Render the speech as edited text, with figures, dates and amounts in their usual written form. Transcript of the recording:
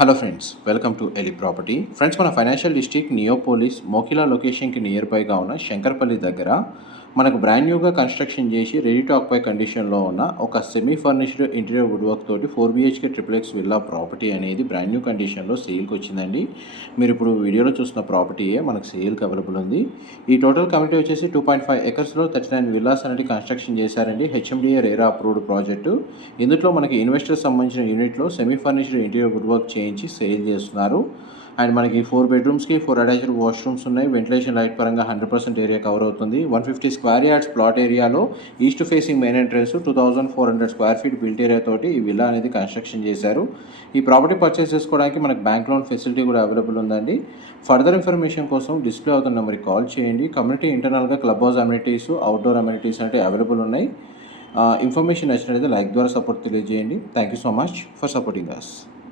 Hello friends, welcome to Eli property. Friends, మన financial district Neopolis Mokila లొకేషన్కి near బైగా ఉన్న శంకర్పల్లి దగ్గర మనకు బ్రాండ్ న్యూగా కన్స్ట్రక్షన్ చేసి రెడీ టు ఆక్యుపై కండిషన్లో ఉన్న ఒక semi furnished interior wood work తోటి 4 BHK ట్రిప్లెక్స్ విల్లా ప్రాపర్టీ అనేది బ్రాండ్ న్యూ కండిషన్లో సేల్కి వచ్చిందండి. మీరు ఇప్పుడు వీడియోలో చూస్తున్న ప్రాపర్టీయే మనకు సేల్కి అవైలబుల్ ఉంది. ఈ టోటల్ కమిటీ వచ్చేసి 2.5 ఎకర్స్లో 39 విల్లాస్ అనేది కన్స్ట్రక్షన్ చేశారండి. HMDA RERA approved project. ఇందులో మనకి ఇన్వెస్టర్స్ సంబంధించిన యూనిట్లో semi furnished interior wood work చేయించి సేల్ చేస్తున్నారు. అండ్ మనకి 4 బెడ్రూమ్స్కి 4 అటాచ్డ్ వాష్రూమ్స్ ఉన్నాయి. వెంటిలేషన్ లైట్ పరంగా 100% ఏరియా కవర్ అవుతుంది. 150 స్క్వేర్ యార్డ్స్ ప్లాట్ ఏరియాలో east facing main entrance 2400 square feet built area తోటి ఈ విల్లా అనేది కన్స్ట్రక్షన్ చేశారు. ఈ ప్రాపర్టీ పర్చేస్ చేసుకోవడానికి మనకు బ్యాంక్ లోన్ ఫెసిలిటీ కూడా అవైలబుల్ ఉందండి. ఫర్దర్ ఇన్ఫర్మేషన్ కోసం డిస్ప్లే అవుతున్న నెంబర్కి కాల్ చేయండి. కమ్యూనిటీ ఇంటర్నల్గా club house amenities, outdoor amenities అంటే అవైలబుల్ ఉన్నాయి. ఇన్ఫర్మేషన్ నచ్చినట్లయితే లైక్ ద్వారా సపోర్ట్ తెలియజేయండి. Thank you so much for supporting us.